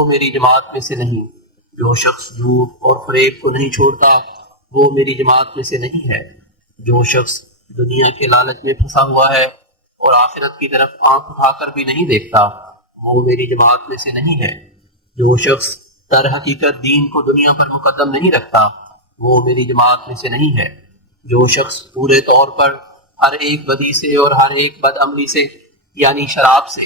وہ میری جماعت میں سے نہیں۔ جو شخص جھوٹ اور فریب کو نہیں چھوڑتا وہ میری جماعت میں سے نہیں ہے۔ جو شخص دنیا کے لالچ میں پھنسا ہوا ہے اور آخرت کی طرف آنکھ اٹھا کر بھی نہیں دیکھتا وہ میری جماعت میں سے نہیں ہے۔ جو شخص در حقیقت دین کو دنیا پر مقدم نہیں رکھتا وہ میری جماعت میں سے نہیں ہے۔ جو شخص پورے طور پر ہر ایک بدی سے اور ہر ایک بد عملی سے یعنی شراب سے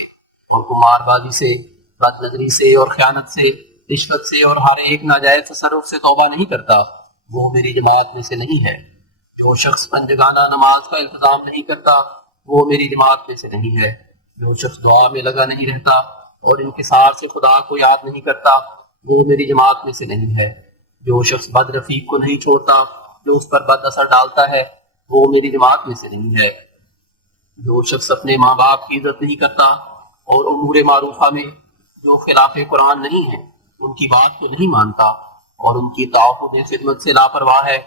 اور قمار بازی سے، بد نظری سے اور خیانت سے، رشوت سے اور ہر ایک ناجائز تصرف سے توبہ نہیں کرتا وہ میری جماعت میں سے نہیں ہے۔ جو شخص پنجگانہ نماز کا التزام نہیں کرتا وہ میری جماعت میں سے نہیں ہے۔ جو شخص دعا میں لگا نہیں رہتا اور انکسار سے خدا کو یاد نہیں کرتا وہ میری جماعت میں سے نہیں ہے۔ جو شخص بد رفیق کو نہیں چھوڑتا جو اس پر بد اثر ڈالتا ہے وہ میری جماعت میں سے نہیں ہے۔ جو شخص اپنے ماں باپ کی عزت نہیں کرتا اور امور معروفہ میں جو خلاف قرآن نہیں ہے ان کی بات کو نہیں مانتا اور ان کی تعاون خدمت سے لاپرواہ ہے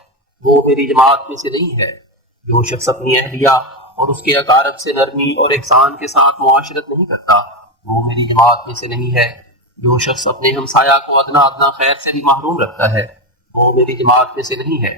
وہ میری جماعت میں سے نہیں ہے۔ جو شخص اپنی اہلیہ اور اس کے اقارب سے نرمی اور احسان کے ساتھ معاشرت نہیں کرتا وہ میری جماعت میں سے نہیں ہے۔ جو شخص اپنے ہمسایہ کو ادنا ادنا خیر سے بھی محروم رکھتا ہے وہ میری جماعت میں سے نہیں ہے۔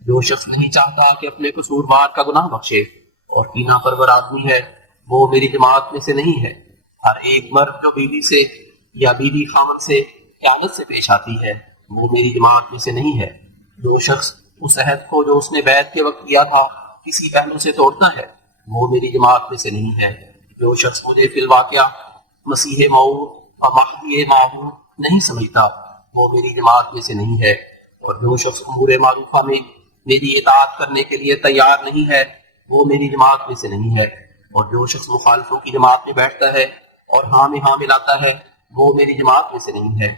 جو شخص نہیں چاہتا کہ اپنے قصوروار کا گناہ بخشے اور کینہ پرور آدمی ہے وہ میری جماعت میں سے نہیں ہے۔ ہر ایک مرد جو بیوی سے یا بیوی خامن سے خیانت سے پیش آتی ہے وہ میری جماعت میں سے نہیں ہے۔ جو شخص اس عہد کو جو اس نے بیعت کے وقت کیا تھا کسی پہلو سے توڑتا ہے وہ میری جماعت میں سے نہیں ہے۔ جو شخص مجھے فی الواقعہ مسیح موعود اور مہدی موعود نہیں سمجھتا وہ میری جماعت میں سے نہیں ہے۔ اور جو شخص امور معروفہ میں میری اطاعت کرنے کے لیے تیار نہیں ہے وہ میری جماعت میں سے نہیں ہے۔ اور جو شخص مخالفوں کی جماعت میں بیٹھتا ہے اور ہاں میں ہاں ملاتا ہے وہ میری جماعت میں سے نہیں ہے۔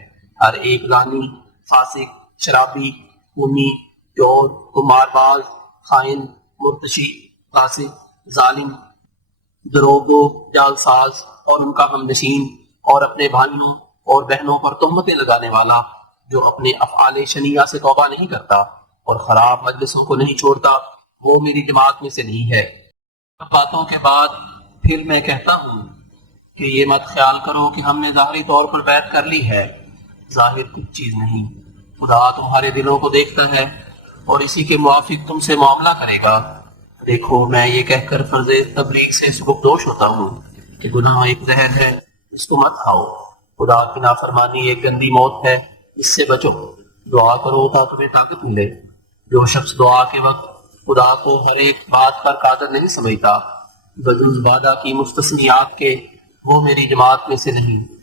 ہر ایک لانی، فاسق، شرابی، خونی، چور، قمار باز، خائن، مرتشی، فاسق، ظالم، دروغگو، جعلساز اور ان کا ہم نشین اور اپنے بھائیوں اور بہنوں پر تہمتیں لگانے والا جو اپنے افعال شنیعہ سے توبہ نہیں کرتا اور خراب مجلسوں کو نہیں چھوڑتا وہ میری جماعت میں سے نہیں ہے۔ باتوں کے بعد پھر میں کہتا ہوں کہ یہ مت خیال کرو کہ ہم نے ظاہری طور پر بیعت کر لی ہے۔ ظاہر کچھ چیز نہیں، خدا تمہارے دلوں کو دیکھتا ہے اور اسی کے موافق تم سے معاملہ کرے گا۔ دیکھو میں یہ کہہ کر فرض تبلیغ سے سبکدوش ہوتا ہوں کہ گناہ ایک زہر ہے، اس کو مت کھاؤ۔ خدا کی نافرمانی ایک گندی موت ہے، اس سے بچو۔ دعا کرو تا تمہیں طاقت ملے۔ جو شخص دعا کے وقت خدا کو ہر ایک بات پر قادر نہیں سمجھتا بجز وعدہ کی مستثنیات کے وہ میری جماعت میں سے نہیں۔